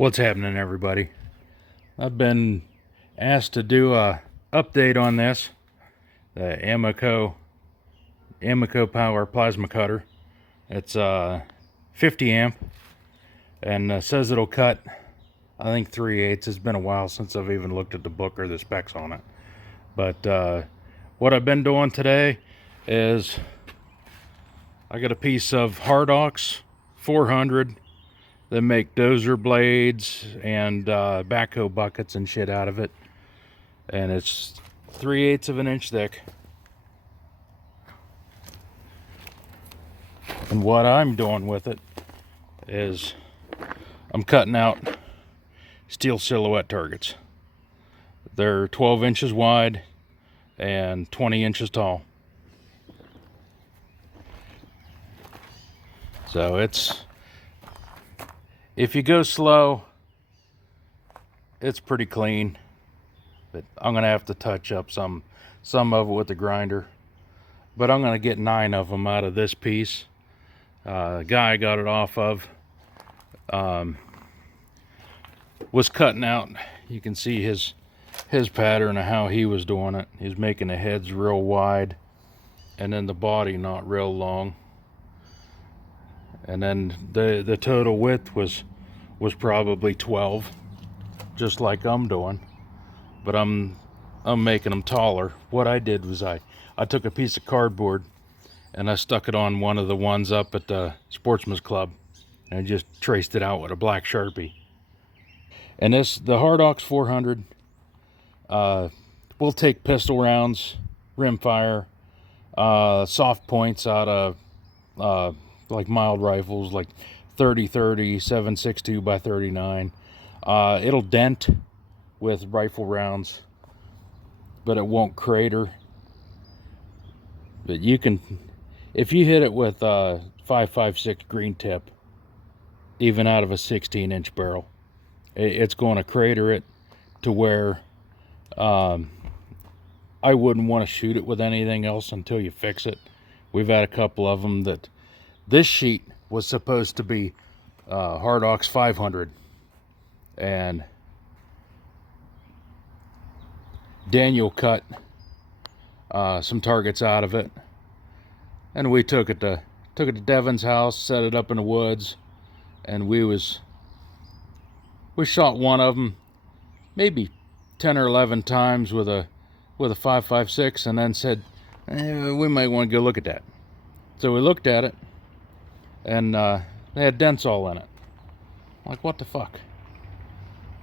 What's happening, everybody? I've been asked to do a update on this, the Amico Power Plasma Cutter. It's 50 amp and says it'll cut, I think, 3/8. It's been a while since I've even looked at the book or the specs on it. But what I've been doing today is I got a piece of Hardox 400. They make dozer blades and backhoe buckets and shit out of it. And it's 3/8 of an inch thick. And what I'm doing with it is I'm cutting out steel silhouette targets. They're 12 inches wide and 20 inches tall. So if you go slow, it's pretty clean, but I'm gonna have to touch up some of it with the grinder. But I'm gonna get 9 of them out of this piece. The guy I got it off of was cutting out. You can see his pattern of how he was doing it. He's making the heads real wide, and then the body not real long. And then the total width was probably 12, just like I'm doing, but I'm making them taller. What I did was I took a piece of cardboard and I stuck it on one of the ones up at the Sportsman's Club and just traced it out with a black Sharpie. And the Hardox 400 will take pistol rounds, rimfire, soft points out of like mild rifles, like 30-30, 7.62 by 39. It'll dent with rifle rounds, but it won't crater. But you can, if you hit it with 5.56 green tip, even out of a 16-inch barrel, it's going to crater it to where I wouldn't want to shoot it with anything else until you fix it. We've had a couple of them that this sheet was supposed to be Hardox 500, and Daniel cut some targets out of it, and we took it to Devin's house, set it up in the woods, and we shot one of them maybe 10 or 11 times with a 5.56, and then said, we might want to go look at that. So we looked at it, and they had dents all in it. Like, what the fuck?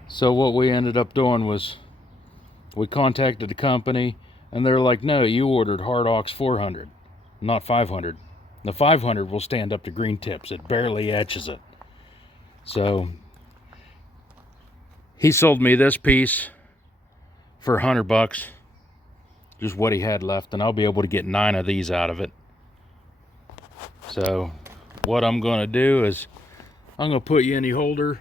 So what we ended up doing was we contacted the company, and they're like, no, you ordered Hardox 400, not 500. The 500 will stand up to green tips. It barely etches it. So he sold me this piece for $100, just what he had left, and I'll be able to get 9 of these out of it. So what I'm going to do is I'm going to put you in the holder.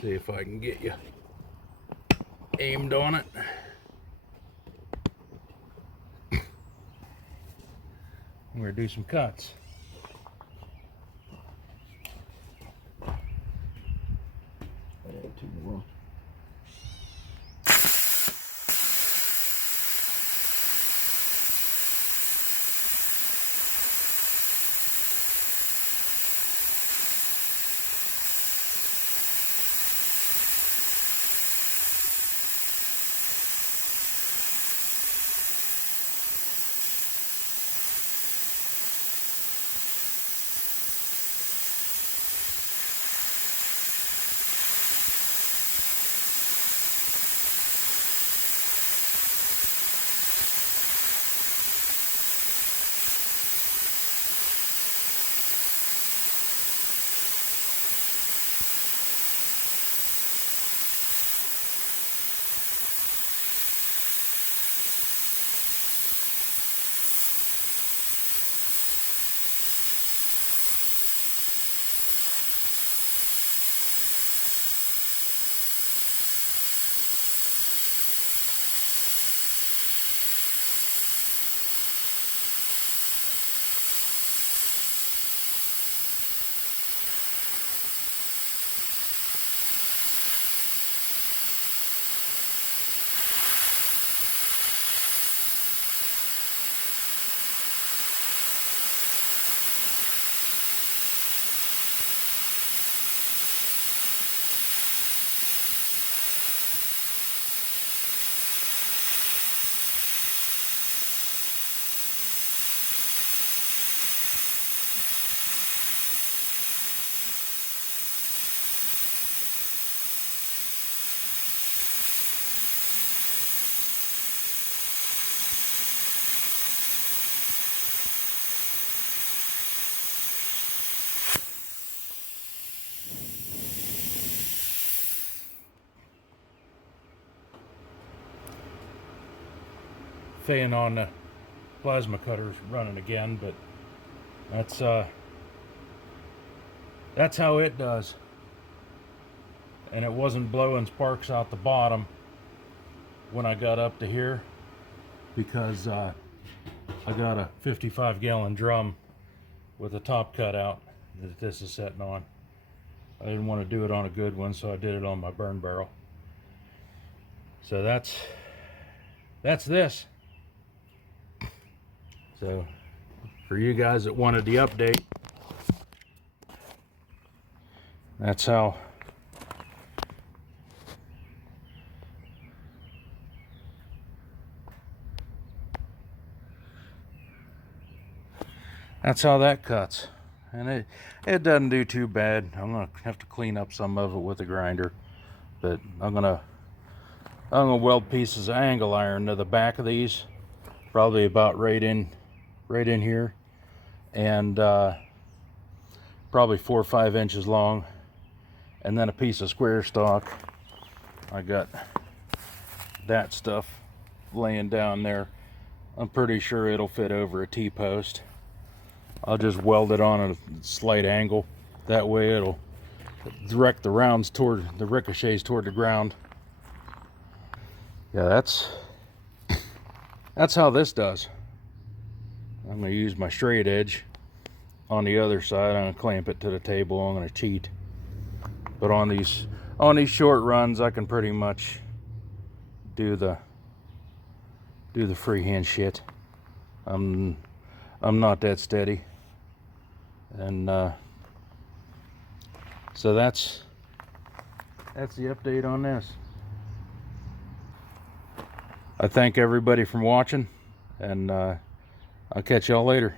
See if I can get you aimed on it. We're going to do some cuts. Two more. fan on the plasma cutter's running again, but that's how it does. And it wasn't blowing sparks out the bottom when I got up to here, because I got a 55-gallon drum with a top cut out that this is setting on. I didn't want to do it on a good one, so I did it on my burn barrel. So that's this. So for you guys that wanted the update, that's how that cuts. And it doesn't do too bad. I'm gonna have to clean up some of it with a grinder, but I'm gonna weld pieces of angle iron to the back of these, probably about right in here, and probably 4 or 5 inches long, and then a piece of square stock. I got that stuff laying down there. I'm pretty sure it'll fit over a T-post. I'll just weld it on a slight angle. That way it'll direct the rounds toward the ricochets toward the ground. Yeah, that's how this does. I'm going to use my straight edge on the other side. I'm going to clamp it to the table. I'm going to cheat. But on these short runs, I can pretty much do the freehand shit. I'm not that steady. And so that's the update on this. I thank everybody for watching, and I'll catch y'all later.